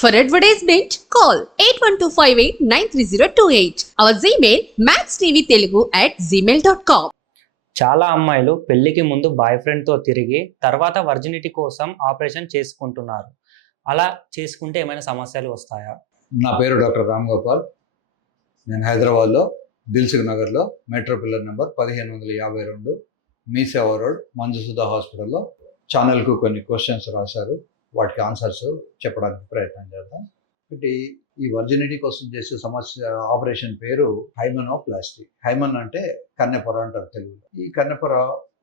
For advertisement, call 8125893028. Our Gmail maxtvtelugu@gmail.com. చాలా అమ్మాయిలు పెళ్లికి ముందు బాయ్ ఫ్రెండ్తో తిరిగి తర్వాత వర్జినిటీ కోసం ఆపరేషన్ చేసుకుంటున్నారు. అలా చేసుకుంటే ఏమైనా సమస్యలు వస్తాయా? నా పేరు డాక్టర్ రామ్ గోపాల్. నేను హైదరాబాద్లో దిల్సుఖ్ నగర్లో మెట్రో పిల్లర్ నెంబర్ 1552 మీ సేవా రోడ్ మంజుసుధా హాస్పిటల్లో ఛానల్కు కొన్ని క్వశ్చన్స్ రాశారు. వాటికి ఆన్సర్స్ చెప్పడానికి ప్రయత్నం చేద్దాం. ఒకటి, ఈ వర్జినిటీ కోసం చేసే సమస్య ఆపరేషన్ పేరు హైమెనోప్లాస్టీ. హైమన్ అంటే కన్నెపొర అంటారు తెలుగులో. ఈ కన్నెపొర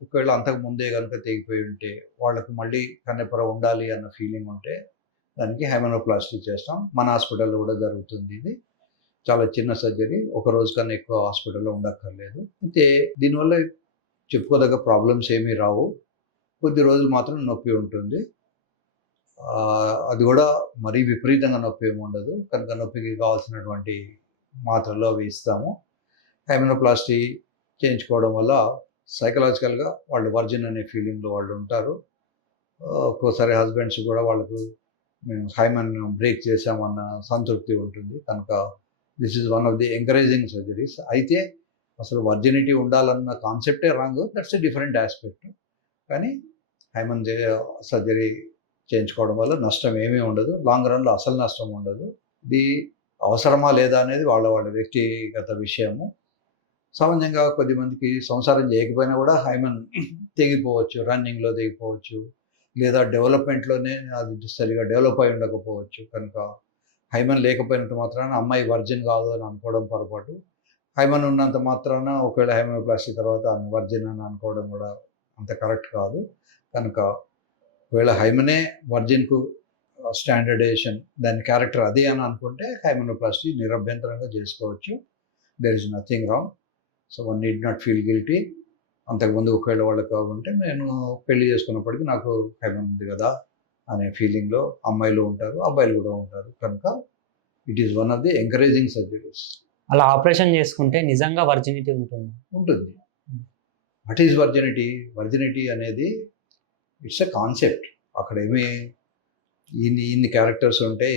ఒకవేళ అంతకు ముందే కనుక తెగిపోయి ఉంటే, వాళ్ళకు మళ్ళీ కన్నెపొర ఉండాలి అన్న ఫీలింగ్ ఉంటే దానికి హైమెనోప్లాస్టీ చేస్తాం. మన హాస్పిటల్లో కూడా జరుగుతుంది. ఇది చాలా చిన్న సర్జరీ, ఒక రోజు కన్నా ఎక్కువ హాస్పిటల్లో ఉండక్కర్లేదు. అయితే దీనివల్ల చెప్పుకోదగ్గ ప్రాబ్లమ్స్ ఏమీ రావు. కొద్ది రోజులు మాత్రం నొప్పి ఉంటుంది. అది కూడా మరీ విపరీతంగా నొప్పి ఏమి ఉండదు. కనుక నొప్పికి కావాల్సినటువంటి మాత్రలు అవి ఇస్తాము. హైమెనోప్లాస్టీ చేయించుకోవడం వల్ల సైకలాజికల్గా వాళ్ళు వర్జిన్ అనే ఫీలింగ్లో వాళ్ళు ఉంటారు. ఒక్కోసారి హస్బెండ్స్ కూడా వాళ్ళకు మేము హైమన్ బ్రేక్ చేసామన్న సంతృప్తి ఉంటుంది. కనుక this is one of the encouraging surgeries. అయితే అసలు వర్జినిటీ ఉండాలన్న కాన్సెప్టే wrong. That's a different aspect. కానీ హైమన్ సర్జరీ చేయించుకోవడం వల్ల నష్టం ఏమీ ఉండదు. లాంగ్ రన్లో అసలు నష్టం ఉండదు. ఇది అవసరమా లేదా అనేది వాళ్ళ వ్యక్తిగత విషయము. సహజంగా కొద్దిమందికి సంసారం చేయకపోయినా కూడా హైమన్ తెగిపోవచ్చు, రన్నింగ్లో తెగిపోవచ్చు, లేదా డెవలప్మెంట్లోనే అది సరిగా డెవలప్ అయి ఉండకపోవచ్చు. కనుక హైమన్ లేకపోయినంత మాత్రాన అమ్మాయి వర్జిన్ కాదు అని అనుకోవడం పొరపాటు. హైమన్ ఉన్నంత మాత్రాన ఒకవేళ హైమెనోప్లాస్టీ తర్వాత ఆమె వర్జిన్ అని అనుకోవడం కూడా అంత కరెక్ట్ కాదు. కనుక ఒకవేళ హైమనే వర్జిన్కు స్టాండర్డైజేషన్, దాని క్యారెక్టర్ అదే అని అనుకుంటే హైమెనోప్లాస్టీ నిరభ్యంతరంగా చేసుకోవచ్చు. There is nothing wrong. So one need not feel guilty. అంతకుముందు ఒకవేళ వాళ్ళకి కావాలంటే నేను పెళ్లి చేసుకున్నప్పటికీ నాకు హైమన్ ఉంది కదా అనే ఫీలింగ్లో అమ్మాయిలు ఉంటారు, అబ్బాయిలు కూడా ఉంటారు. కనుక it is one of the encouraging surgeries. అలా ఆపరేషన్ చేసుకుంటే నిజంగా వర్జినిటీ ఉంటుంది. What is virginity? వర్జినిటీ అనేది ఇట్స్ ఎ కాన్సెప్ట్. అక్కడ ఏమి ఇన్ని క్యారెక్టర్స్ ఉంటే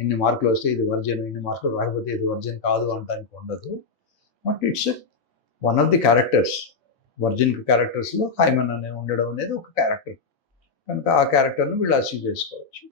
ఇన్ని మార్కులు వస్తే ఇది వర్జిన్, ఇన్ని మార్కులు రాకపోతే ఇది వర్జిన్ కాదు అనడానికి ఉండదు. But it's one of the characters. Virgin క్యారెక్టర్స్లో హైమన్ అనే ఉండడం అనేది ఒక క్యారెక్టర్. కనుక ఆ క్యారెక్టర్ను వీళ్ళు అచీవ్ చేసుకోవచ్చు.